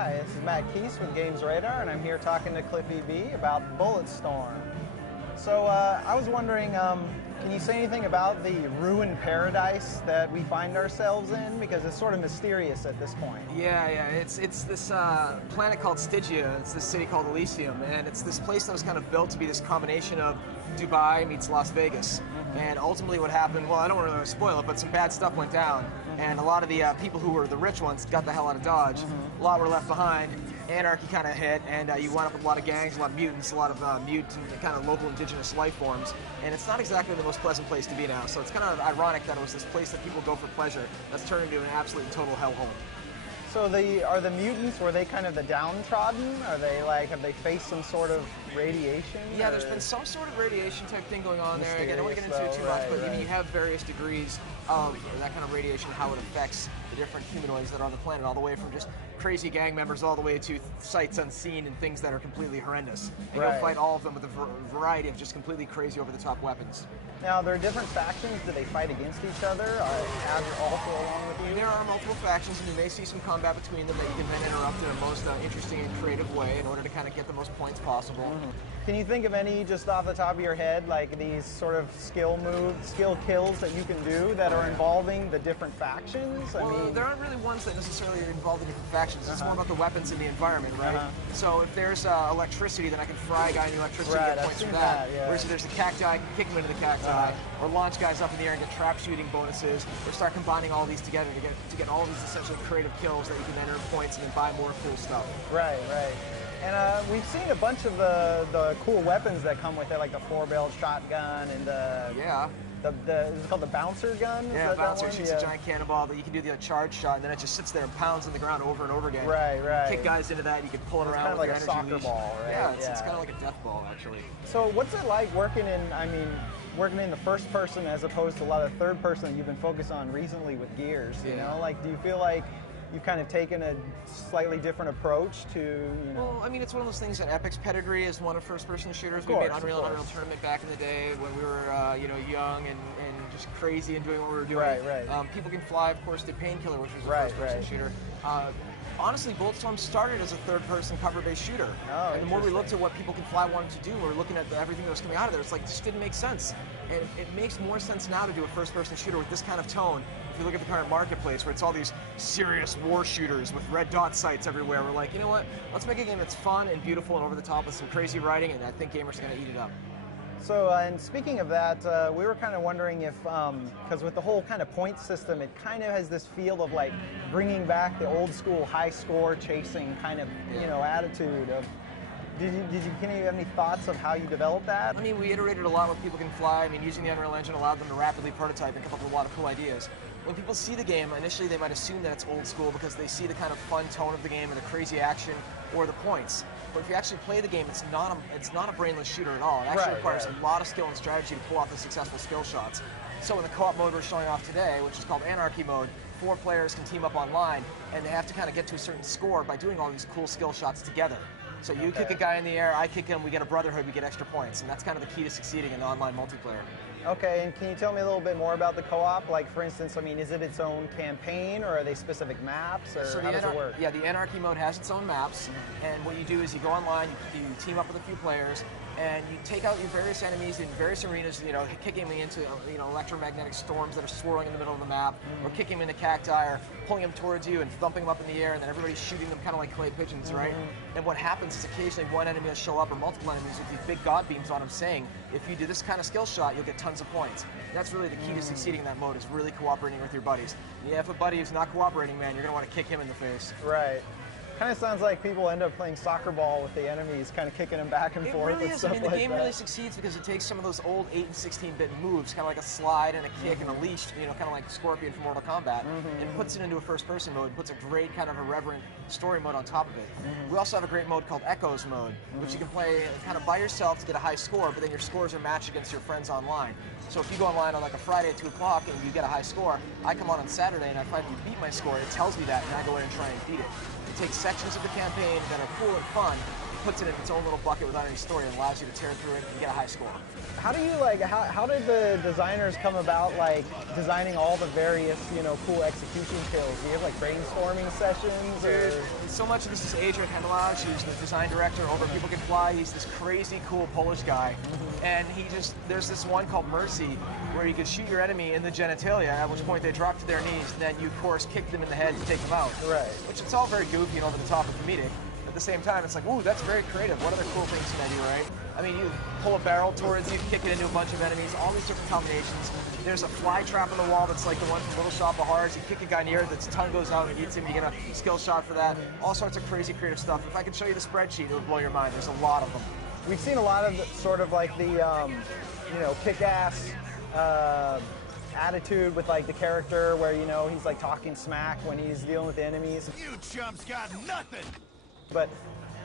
Hi, this is Matt Keese with Games Radar, and I'm here talking to Cliff EB about Bulletstorm. So I was wondering, can you say anything about the ruined paradise that we find ourselves in? Because it's sort of mysterious at this point. Yeah, it's this planet called Stygia. It's this city called Elysium, and it's this place that was kind of built to be this combination of Dubai meets Las Vegas. And ultimately what happened, well, I don't really want to spoil it, but some bad stuff went down, and a lot of the people who were the rich ones got the hell out of Dodge. A lot were left behind. Anarchy kind of hit, and you wind up with a lot of gangs, a lot of mutants, a lot of mutant kind of local indigenous life forms, and it's not exactly the most pleasant place to be now. So it's kind of ironic that it was this place that people go for pleasure that's turned into an absolute and total hellhole. So are the mutants, were they kind of the downtrodden? Are they like, have they faced some sort of radiation? Yeah, there's been some sort of radiation type thing going on there. Again, I don't want to get into it too much, but you have various degrees of that kind of radiation, how it affects the different humanoids that are on the planet, all the way from just crazy gang members all the way to sights unseen and things that are completely horrendous. And you'll fight all of them with a variety of just completely crazy over-the-top weapons. Now, there are different factions. Do they fight against each other as also along with you? There are multiple factions, and you may see some combat between them that you can then interrupt in a most interesting and creative way in order to kind of get the most points possible. Can you think of any, just off the top of your head, like these sort of skill kills that you can do that are involving the different factions? I mean, there aren't really ones that necessarily are involved in different factions. It's more about the weapons in the environment, right? So if there's electricity, then I can fry a guy in the electricity and get points for that. Whereas if there's the cacti, I can kick him into the cacti, or launch guys up in the air and get trap shooting bonuses, or start combining all these together to get all these essentially creative kills that you can then earn points and then buy more cool stuff. Right. And we've seen a bunch of the cool weapons that come with it, like the 4-barreled shotgun and the is it called the bouncer gun? Yeah, bouncer shoots a giant cannonball that you can do the charge shot, and then it just sits there and pounds on the ground over and over again. Right. Kick guys into that, you can pull it around with your energy. It's kind of like a soccer ball, right? Yeah, it's kind of like a death ball, actually. So what's it like working in the first person as opposed to a lot of third person that you've been focused on recently with Gears? You know, like, do you feel like you've kind of taken a slightly different approach to, you know? Well, I mean, it's one of those things that Epic's pedigree is one of first-person shooters. We made Unreal Tournament back in the day when we were, young and just crazy and doing what we were doing. Right. People Can Fly, of course, did Painkiller, which was a first-person shooter. Honestly, Bulletstorm started as a third-person cover-based shooter. And the more we looked at what People Can Fly wanted to do, we were looking at everything that was coming out of there. It's like, this didn't make sense. And it makes more sense now to do a first-person shooter with this kind of tone. If you look at the current marketplace, where it's all these serious war shooters with red dot sights everywhere, we're like, you know what? Let's make a game that's fun and beautiful and over the top with some crazy writing, and I think gamers are going to eat it up. So, and speaking of that, we were kind of wondering if, because with the whole kind of point system, it kind of has this feel of like bringing back the old school high score chasing kind of, attitude of. Can you have any thoughts of how you developed that? I mean, we iterated a lot with People Can Fly. I mean, using the Unreal Engine allowed them to rapidly prototype and come up with a lot of cool ideas. When people see the game, initially they might assume that it's old school because they see the kind of fun tone of the game and the crazy action or the points. But if you actually play the game, it's not a brainless shooter at all. It actually requires a lot of skill and strategy to pull off the successful skill shots. So in the co-op mode we're showing off today, which is called Anarchy mode, 4 players can team up online, and they have to kind of get to a certain score by doing all these cool skill shots together. So you kick a guy in the air, I kick him, we get a brotherhood, we get extra points, and that's kind of the key to succeeding in the online multiplayer. Okay, and can you tell me a little bit more about the co-op? Like, for instance, I mean, is it its own campaign, or are they specific maps, or how does it work? Yeah, the Anarchy mode has its own maps, and what you do is you go online, you team up with a few players, and you take out your various enemies in various arenas, kicking them into, electromagnetic storms that are swirling in the middle of the map, or kicking them into cacti, or pulling them towards you and thumping them up in the air, and then everybody's shooting them kind of like clay pigeons, right? And what happens is occasionally one enemy will show up, or multiple enemies with these big god beams on them saying, if you do this kind of skill shot, you'll get tons of points. And that's really the key to succeeding in that mode, is really cooperating with your buddies. Yeah, if a buddy is not cooperating, man, you're going to want to kick him in the face. Right. Kind of sounds like people end up playing soccer ball with the enemies, kind of kicking them back and forth. It really is. I mean, the game really succeeds because it takes some of those old 8 and 16-bit moves, kind of like a slide and a kick and a leash, kind of like Scorpion from Mortal Kombat, and puts it into a first-person mode, and puts a great kind of irreverent story mode on top of it. We also have a great mode called Echoes mode, which you can play kind of by yourself to get a high score, but then your scores are matched against your friends online. So if you go online on like a Friday at 2 o'clock and you get a high score, I come on Saturday and I find you beat my score, it tells me that, and I go in and try and beat it. It takes sections of the campaign that are cool and fun, puts it in its own little bucket without any story and allows you to tear through it and get a high score. How do you how did the designers come about designing all the various cool execution kills? Do you have brainstorming sessions? Or? So much of this is Adrian Hendelage, who's the design director over People Can Fly. He's this crazy cool Polish guy, and there's this one called Mercy where you can shoot your enemy in the genitalia, at which point they drop to their knees, and then you of course kick them in the head to take them out. Right. Which it's all very goofy and over the top and comedic. At the same time, it's like, ooh, that's very creative. What other cool things can I do, right? I mean, you pull a barrel towards you, kick it into a bunch of enemies, all these different combinations. There's a fly trap on the wall that's like the one from Little Shop of Horrors. You kick a guy near it, its tongue goes out and eats him, you get a skill shot for that. All sorts of crazy creative stuff. If I could show you the spreadsheet, it would blow your mind. There's a lot of them. We've seen a lot of the kick-ass attitude with the character where he's talking smack when he's dealing with the enemies. You chumps got nothing! But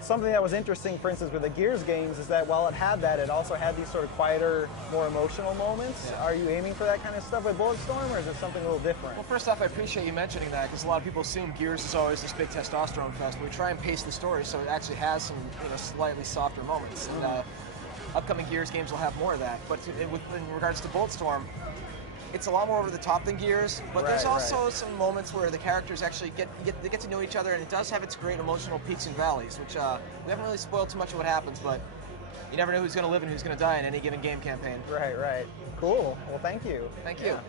something that was interesting, for instance, with the Gears games is that while it had that, it also had these sort of quieter, more emotional moments. Yeah. Are you aiming for that kind of stuff with Bulletstorm, or is it something a little different? Well, first off, I appreciate you mentioning that, because a lot of people assume Gears is always this big testosterone fest, but we try and pace the story so it actually has some slightly softer moments. And upcoming Gears games will have more of that. But in regards to Bulletstorm, it's a lot more over the top than Gears, but there's also some moments where the characters actually get to know each other, and it does have its great emotional peaks and valleys, which we haven't really spoiled too much of what happens, but you never know who's going to live and who's going to die in any given game campaign. Right. Cool. Well, thank you. Thank you. Yeah.